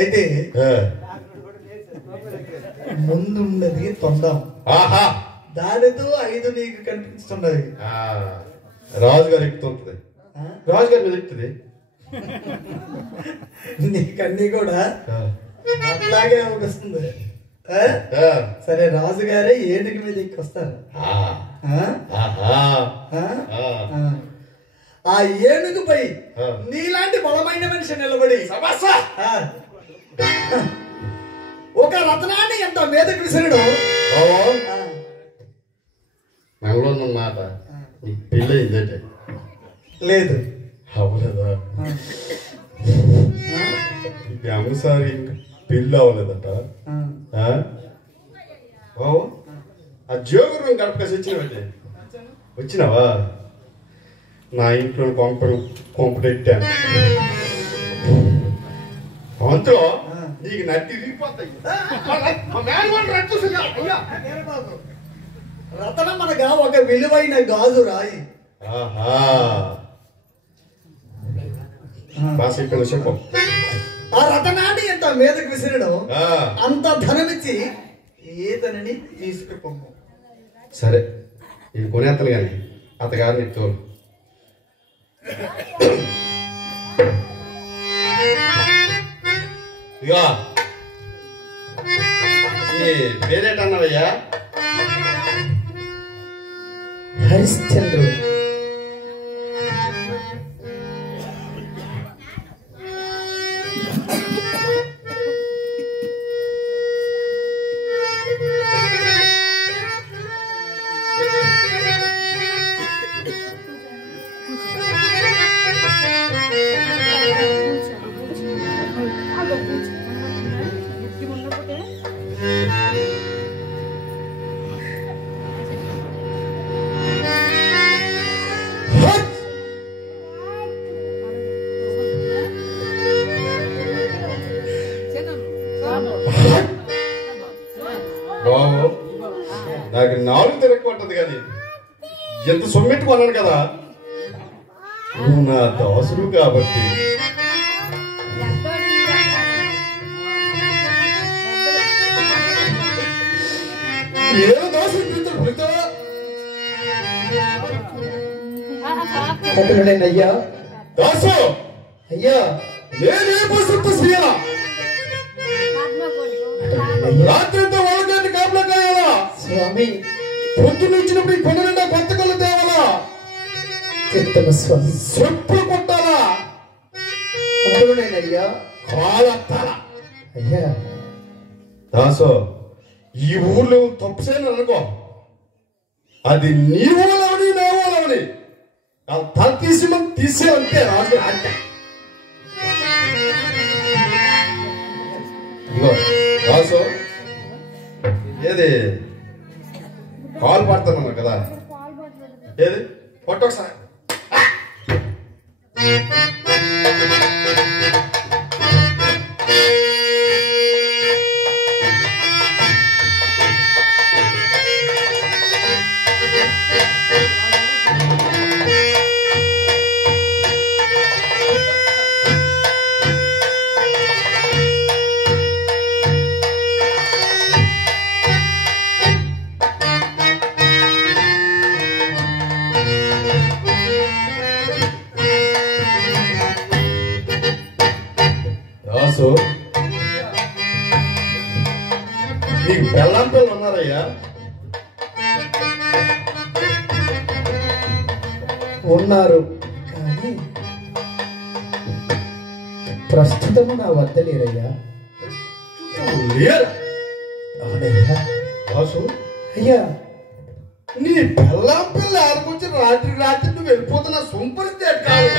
అయితే ముందున్నది తొండం, దానితో 5 నీకు కనిపిస్తున్నది. రాజుగారు ఎక్కుతుంటది, రాజుగారి మీద ఎక్కుతుంది. నీకన్నీ కూడా అట్లాగే అనిపిస్తుంది. సరే, రాజుగారే ఏనుగు మీద ఎక్కి వస్తారు. ఆ ఏనుగుపై నీలాంటి బలమైన మనిషి నిలబడి ఒక రత్నాన్ని ఎంత మీదకి విసిరడు. మాట పెళ్ళి అయిందంటే లేదు, అవ్వలేదా? అమ్మసారి ఇంకా పెళ్ళి అవ్వలేదట. ఆ జోగురు గడపకేసి వచ్చినావా? నా ఇంట్లో కొంపటెట్టాను అంతలో నీకు నట్టి విరిగిపోతాయి. రతనం అనగా ఒక విలువైన గాజు రాయి. చెప్పు. ఆ రతనాన్ని ఎంత మీదకి విసిరడం, అంత ధనమిచ్చి ఏతనని తీసుకుపోము. సరే, ఇది కొనేస్తాను కానీ అతగారిని తోలు. ఇగో నీ పేరేటన్నావయ్యా? హరిశ్చంద్రుడు. నాకు 4 తిరగకుంటది కానీ ఎంత సొమ్మెట్టుకున్నాను కదా. నువ్వు నా దాసుడు కాబట్టి ఏదో దాసుడు అయ్యా. దాసు అయ్యా, నేనే పసుపు చేయాలా? రాత్రంతా వాళ్ళకి కాపలా కాయాలా? స్వామి, పొద్దున్న ఇచ్చినప్పుడు ఈ కొండ నిండా కొత్త కళ్ళు తేవాలా? చిత్తము స్వామి. చెప్పులు కొట్టాలా? అయ్యా. కాలెత్తాలా? అయ్యా దాసు, ఈ ఊర్లో తప్పు చేయను అనుకో, అది నీ ఊళ్ళవని నా ఊళ్ళవని తల తీసి మనం తీసేవంటే రాజు అంటే. ఇగో దాసు, ఏది కాలు పడుతున్నాను కదా, ఏది పొట్ట ఒకసారి. నీకు బెల్లం పిల్లలు ఉన్నారయ్యా? ఉన్నారు, కానీ ప్రస్తుతము నా వద్ద లేరయ్యా. లేరా? అవునయ్యా. దాసు, అయ్యా, నీ బెల్లం పిల్ల ఆడుకొచ్చి రాత్రి రాత్రి నువ్వు వెళ్ళిపోతున్నా సొంపరిస్తే కాదు.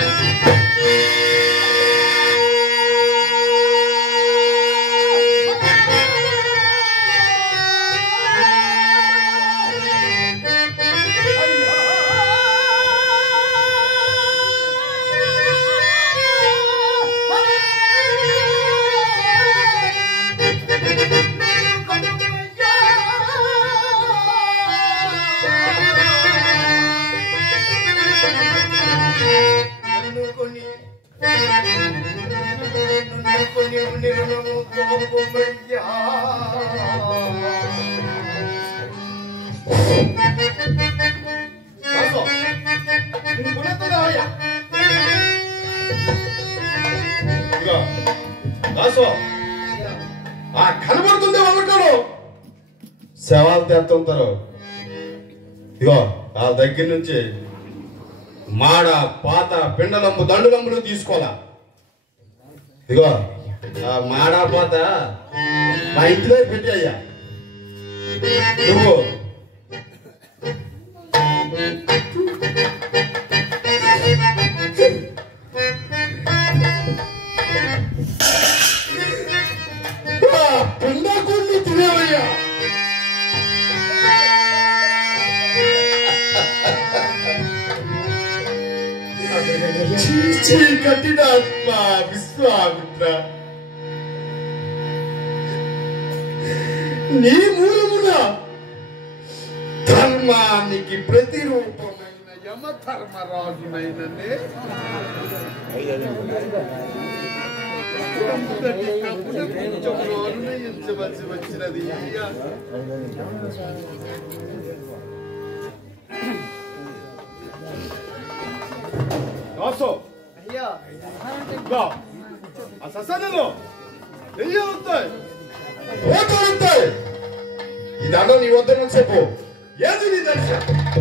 అనుకుని నిర్ణము కోపమయ్యా దాసో ఆ కనబడుతుంది వాళ్ళకాడు శవాలు తెస్తుంటారు ఇగో ఆ దగ్గర నుంచి మాడ పాత పిండలంబు దండులంబులు తీసుకోవాలా ఇగో ఆ మాడ పాత మా ఇంటిలో పెట్టి అయ్యా నువ్వు పిండకుల్ని తినేవయ్యా కఠినాత్మ విశ్వామిత్ర నీ మూలమున ధర్మానికి ప్రతిరూపమైన యమధర్మరాజునైననే అనునయించవలసి వచ్చినది ఆ ససనలో వెయ్యవుతాయి ఇదన్నా నీ వద్ద నుంచి చెప్పు ఏది నీ దర్శనం